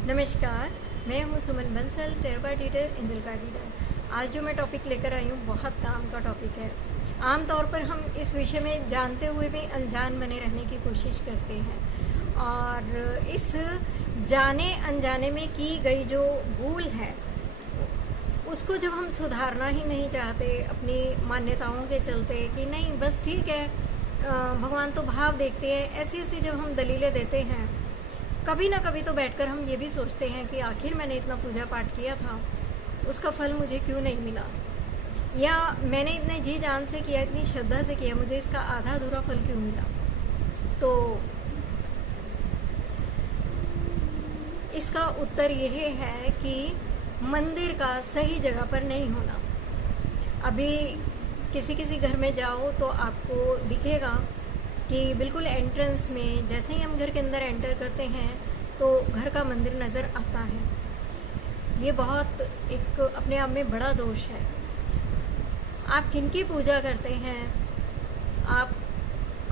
नमस्कार, मैं हूँ Suman Bansal, tarot card reader, angel card reader. आज जो मैं टॉपिक लेकर आई हूँ बहुत काम का टॉपिक है। आम तौर पर हम इस विषय में जानते हुए भी अनजान बने रहने की कोशिश करते हैं और इस जाने अनजाने में की गई जो भूल है उसको जब हम सुधारना ही नहीं चाहते अपनी मान्यताओं के चलते कि नहीं बस ठीक है, भगवान तो भाव देखते हैं, ऐसी ऐसी जब हम दलीलें देते हैं, कभी ना कभी तो बैठकर हम ये भी सोचते हैं कि आखिर मैंने इतना पूजा पाठ किया था, उसका फल मुझे क्यों नहीं मिला, या मैंने इतने जी जान से किया, इतनी श्रद्धा से किया, मुझे इसका आधा अधूरा फल क्यों मिला। तो इसका उत्तर यह है कि मंदिर का सही जगह पर नहीं होना। अभी किसी घर में जाओ तो आपको दिखेगा कि बिल्कुल एंट्रेंस में जैसे ही हम घर के अंदर एंटर करते हैं तो घर का मंदिर नज़र आता है। ये बहुत एक अपने आप में बड़ा दोष है। आप किनकी पूजा करते हैं, आप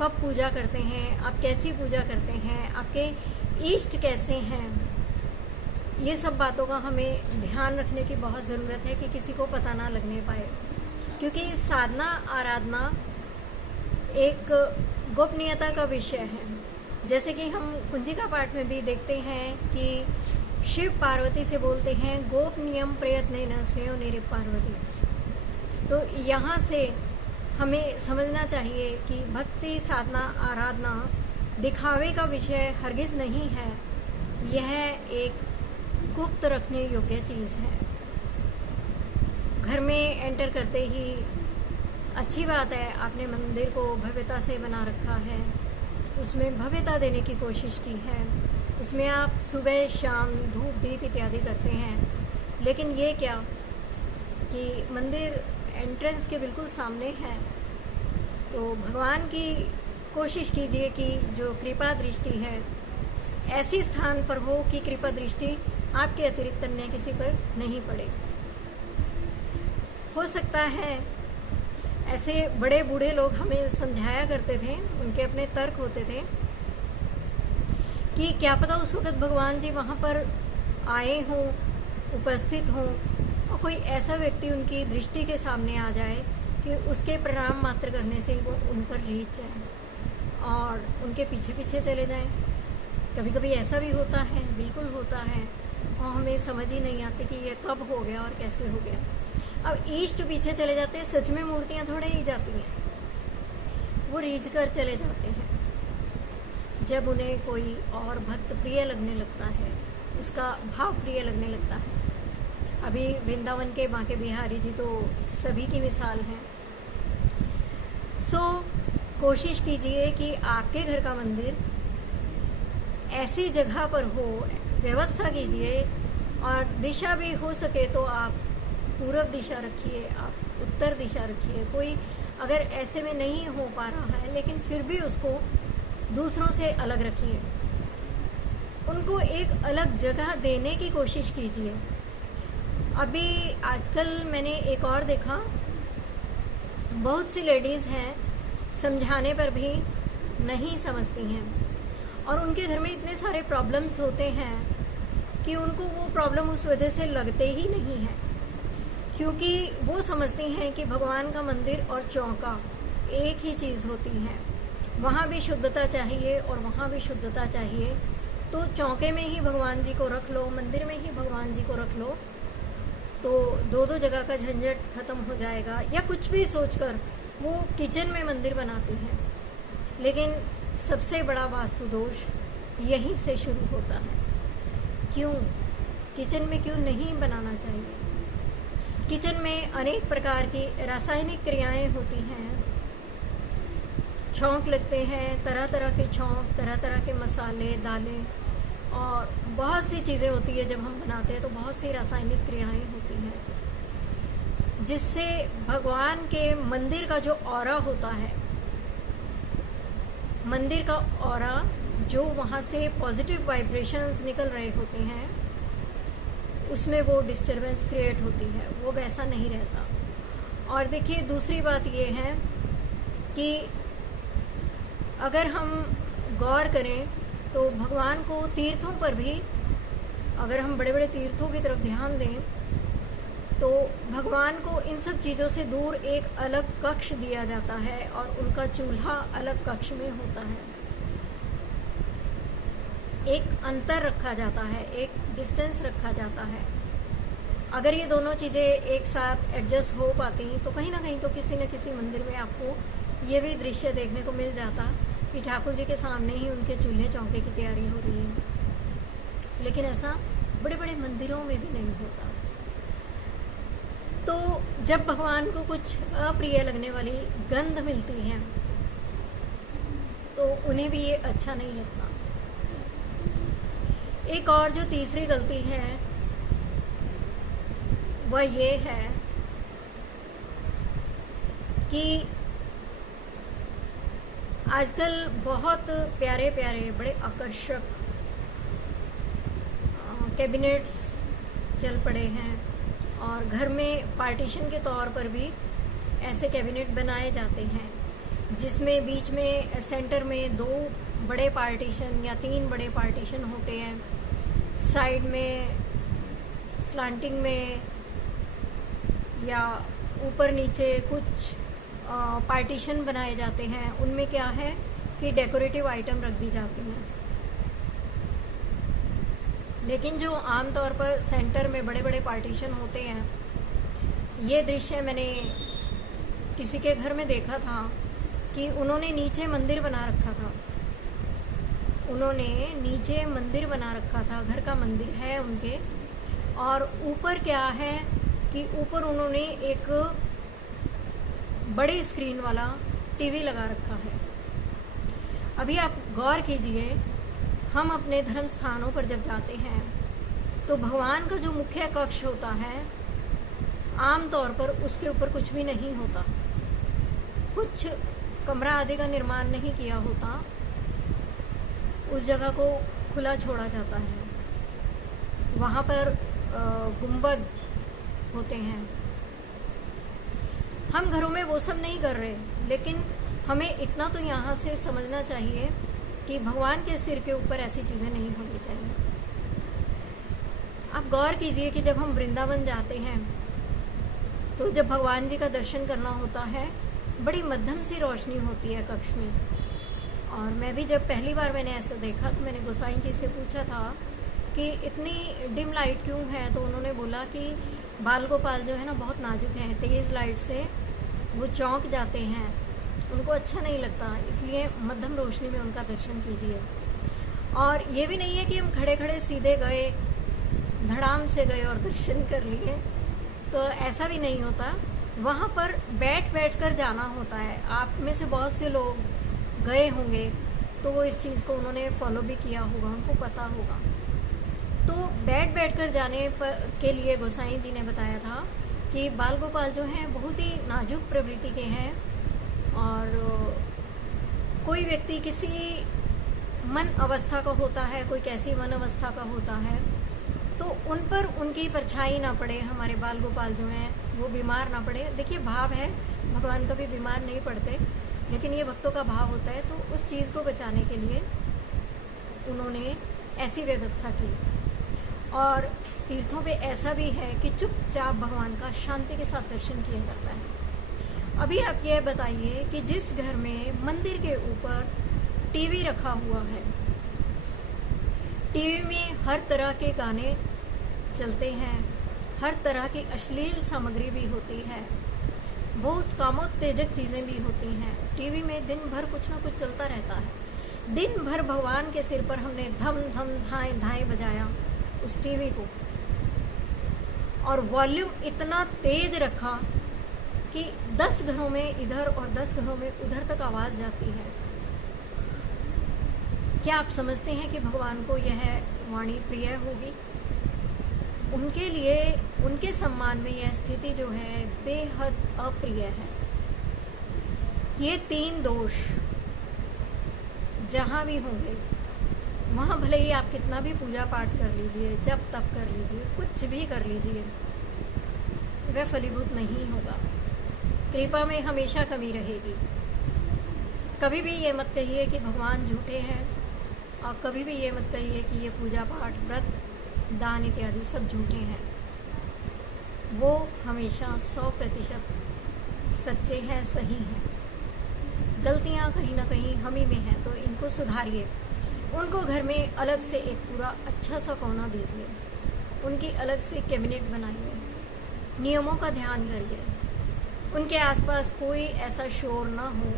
कब पूजा करते हैं, आप कैसी पूजा करते हैं, आपके इष्ट कैसे हैं, ये सब बातों का हमें ध्यान रखने की बहुत ज़रूरत है कि किसी को पता ना लगने पाए, क्योंकि साधना आराधना एक गोपनीयता का विषय है। जैसे कि हम कुंजिका पाठ में भी देखते हैं कि शिव पार्वती से बोलते हैं गोपनीयम प्रयत्न स्यो निरे पार्वती। तो यहाँ से हमें समझना चाहिए कि भक्ति साधना आराधना दिखावे का विषय हरगिज़ नहीं है, यह एक गुप्त रखने योग्य चीज़ है। घर में एंटर करते ही अच्छी बात है, आपने मंदिर को भव्यता से बना रखा है, उसमें भव्यता देने की कोशिश की है, उसमें आप सुबह शाम धूप दीप इत्यादि करते हैं, लेकिन ये क्या कि मंदिर एंट्रेंस के बिल्कुल सामने है। तो भगवान की कोशिश कीजिए कि जो कृपा दृष्टि है ऐसी स्थान पर हो कि कृपा दृष्टि आपके अतिरिक्त अन्य किसी पर नहीं पड़े। हो सकता है ऐसे बड़े बूढ़े लोग हमें समझाया करते थे, उनके अपने तर्क होते थे कि क्या पता उस वक़्त भगवान जी वहाँ पर आए हों, उपस्थित हों, और कोई ऐसा व्यक्ति उनकी दृष्टि के सामने आ जाए कि उसके प्रणाम मात्र करने से ही वो उन पर रीझ जाए और उनके पीछे पीछे चले जाएं। कभी कभी ऐसा भी होता है, बिल्कुल होता है, और हमें समझ ही नहीं आती कि ये कब हो गया और कैसे हो गया। अब ईष्ट पीछे चले जाते हैं, सच में मूर्तियाँ थोड़े ही जाती हैं, वो रीझ कर चले जाते हैं। जब उन्हें कोई और भक्त प्रिय लगने लगता है, उसका भाव प्रिय लगने लगता है। अभी वृंदावन के बांके बिहारी जी तो सभी की मिसाल हैं। कोशिश कीजिए कि आपके घर का मंदिर ऐसी जगह पर हो, व्यवस्था कीजिए, और दिशा भी हो सके तो आप पूर्व दिशा रखिए, आप उत्तर दिशा रखिए। कोई अगर ऐसे में नहीं हो पा रहा है लेकिन फिर भी उसको दूसरों से अलग रखिए, उनको एक अलग जगह देने की कोशिश कीजिए। अभी आजकल मैंने एक और देखा, बहुत सी लेडीज़ हैं समझाने पर भी नहीं समझती हैं, और उनके घर में इतने सारे प्रॉब्लम्स होते हैं कि उनको वो प्रॉब्लम उस वजह से लगते ही नहीं हैं, क्योंकि वो समझती हैं कि भगवान का मंदिर और चौका एक ही चीज़ होती है। वहाँ भी शुद्धता चाहिए और वहाँ भी शुद्धता चाहिए, तो चौके में ही भगवान जी को रख लो, मंदिर में ही भगवान जी को रख लो, तो दो दो जगह का झंझट ख़त्म हो जाएगा। या कुछ भी सोचकर वो किचन में मंदिर बनाती हैं, लेकिन सबसे बड़ा वास्तु दोष यहीं से शुरू होता है। क्यों किचन में क्यों नहीं बनाना चाहिए? किचन में अनेक प्रकार की रासायनिक क्रियाएं होती हैं, छौंक लगते हैं, तरह तरह के छौंक, तरह तरह के मसाले, दालें, और बहुत सी चीज़ें होती है। जब हम बनाते हैं तो बहुत सी रासायनिक क्रियाएं होती हैं, जिससे भगवान के मंदिर का जो ऑरा होता है, मंदिर का ऑरा जो वहाँ से पॉजिटिव वाइब्रेशंस निकल रहे होते हैं, उसमें वो डिस्टरबेंस क्रिएट होती है, वो वैसा नहीं रहता। और देखिए दूसरी बात ये है कि अगर हम गौर करें तो भगवान को तीर्थों पर भी अगर हम बड़े बड़े तीर्थों की तरफ ध्यान दें तो भगवान को इन सब चीज़ों से दूर एक अलग कक्ष दिया जाता है और उनका चूल्हा अलग कक्ष में होता है। एक अंतर रखा जाता है, एक डिस्टेंस रखा जाता है। अगर ये दोनों चीज़ें एक साथ एडजस्ट हो पाती तो कहीं ना कहीं तो किसी न किसी मंदिर में आपको ये भी दृश्य देखने को मिल जाता कि ठाकुर जी के सामने ही उनके चूल्हे चौके की तैयारी हो रही है। लेकिन ऐसा बड़े बड़े मंदिरों में भी नहीं होता। तो जब भगवान को कुछ अप्रिय लगने वाली गंध मिलती है तो उन्हें भी ये अच्छा नहीं लगता। एक और जो तीसरी गलती है वह ये है कि आजकल बहुत प्यारे प्यारे बड़े आकर्षक कैबिनेट्स चल पड़े हैं और घर में पार्टीशन के तौर पर भी ऐसे कैबिनेट बनाए जाते हैं जिसमें बीच में सेंटर में 2 बड़े पार्टीशन या 3 बड़े पार्टीशन होते हैं, साइड में स्लांटिंग में या ऊपर नीचे कुछ पार्टीशन बनाए जाते हैं। उनमें क्या है कि डेकोरेटिव आइटम रख दी जाती हैं। लेकिन जो आम तौर पर सेंटर में बड़े बड़े पार्टीशन होते हैं, ये दृश्य मैंने किसी के घर में देखा था कि उन्होंने नीचे मंदिर बना रखा था। उन्होंने नीचे मंदिर बना रखा था, घर का मंदिर है उनके, और ऊपर क्या है कि ऊपर उन्होंने एक बड़े स्क्रीन वाला टीवी लगा रखा है। अभी आप गौर कीजिए, हम अपने धर्म स्थानों पर जब जाते हैं तो भगवान का जो मुख्य कक्ष होता है आम तौर पर उसके ऊपर कुछ भी नहीं होता, कुछ कमरा आदि का निर्माण नहीं किया होता, उस जगह को खुला छोड़ा जाता है। वहाँ पर गुंबद होते हैं। हम घरों में वो सब नहीं कर रहे, लेकिन हमें इतना तो यहाँ से समझना चाहिए कि भगवान के सिर के ऊपर ऐसी चीज़ें नहीं होनी चाहिए। आप गौर कीजिए कि जब हम वृंदावन जाते हैं तो जब भगवान जी का दर्शन करना होता है, बड़ी मध्यम सी रोशनी होती है कक्ष में। और मैं भी जब पहली बार मैंने ऐसा देखा तो मैंने गोसाई जी से पूछा था कि इतनी डिम लाइट क्यों है, तो उन्होंने बोला कि बाल गोपाल जो है ना बहुत नाजुक हैं, तेज़ लाइट से वो चौंक जाते हैं, उनको अच्छा नहीं लगता, इसलिए मध्यम रोशनी में उनका दर्शन कीजिए। और ये भी नहीं है कि हम खड़े खड़े सीधे गए, धड़ाम से गए और दर्शन कर लिए, तो ऐसा भी नहीं होता। वहाँ पर बैठ बैठ कर जाना होता है। आप में से बहुत से लोग गए होंगे तो वो इस चीज़ को उन्होंने फॉलो भी किया होगा, उनको पता होगा। तो बैठ बैठ कर जाने के लिए गोसाई जी ने बताया था कि बाल गोपाल जो हैं बहुत ही नाजुक प्रवृत्ति के हैं, और कोई व्यक्ति किसी मन अवस्था का होता है, कोई कैसी मन अवस्था का होता है, तो उन पर उनकी परछाई ना पड़े, हमारे बाल गोपाल जो हैं वो बीमार ना पड़े। देखिए भाव है, भगवान कभी बीमार नहीं पड़ते, लेकिन ये भक्तों का भाव होता है, तो उस चीज़ को बचाने के लिए उन्होंने ऐसी व्यवस्था की। और तीर्थों पे ऐसा भी है कि चुपचाप भगवान का शांति के साथ दर्शन किया जाता है। अभी आप ये बताइए कि जिस घर में मंदिर के ऊपर टीवी रखा हुआ है, टीवी में हर तरह के गाने चलते हैं, हर तरह की अश्लील सामग्री भी होती है, बहुत कामोत्तेजक चीज़ें भी होती हैं। टीवी में दिन भर कुछ ना कुछ चलता रहता है। दिन भर भगवान के सिर पर हमने धम धम धाएं धाएं बजाया उस टीवी को, और वॉल्यूम इतना तेज रखा कि 10 घरों में इधर और 10 घरों में उधर तक आवाज़ जाती है। क्या आप समझते हैं कि भगवान को यह वाणी प्रिय होगी? उनके लिए, उनके सम्मान में यह स्थिति जो है बेहद अप्रिय है। ये 3 दोष जहाँ भी होंगे, वहाँ भले ही आप कितना भी पूजा पाठ कर लीजिए, जप तप कर लीजिए, कुछ भी कर लीजिए, वह फलीभूत नहीं होगा। कृपा में हमेशा कमी रहेगी। कभी भी ये मत कहिए कि भगवान झूठे हैं, और कभी भी ये मत कहिए कि ये पूजा पाठ व्रत दान इत्यादि सब झूठे हैं। वो हमेशा 100% सच्चे हैं, सही हैं। गलतियाँ कहीं ना कहीं हम ही में हैं, तो इनको सुधारिए। उनको घर में अलग से एक पूरा अच्छा सा कोना दीजिए, उनकी अलग से कैबिनेट बनाइए, नियमों का ध्यान करिए। उनके आसपास कोई ऐसा शोर ना हो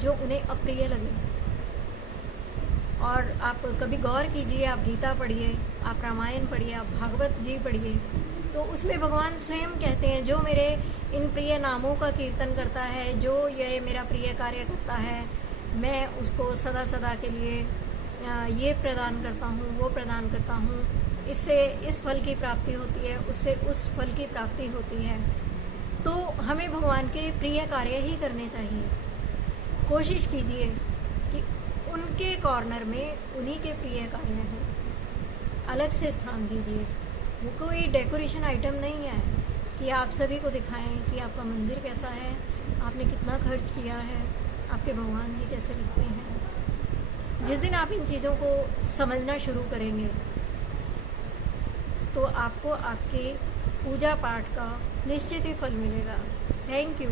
जो उन्हें अप्रिय लगे। और आप कभी गौर कीजिए, आप गीता पढ़िए, आप रामायण पढ़िए, आप भागवत जी पढ़िए, तो उसमें भगवान स्वयं कहते हैं, जो मेरे इन प्रिय नामों का कीर्तन करता है, जो ये मेरा प्रिय कार्य करता है, मैं उसको सदा सदा के लिए ये प्रदान करता हूँ, वो प्रदान करता हूँ। इससे इस फल की प्राप्ति होती है, उससे उस फल की प्राप्ति होती है। तो हमें भगवान के प्रिय कार्य ही करने चाहिए। कोशिश कीजिए कि उनके कॉर्नर में उन्हीं के प्रिय कार्य हों, अलग से स्थान दीजिए। वो कोई डेकोरेशन आइटम नहीं है कि आप सभी को दिखाएं कि आपका मंदिर कैसा है, आपने कितना खर्च किया है, आपके भगवान जी कैसे लगते हैं। जिस दिन आप इन चीज़ों को समझना शुरू करेंगे तो आपको आपके पूजा पाठ का निश्चित ही फल मिलेगा। Thank you.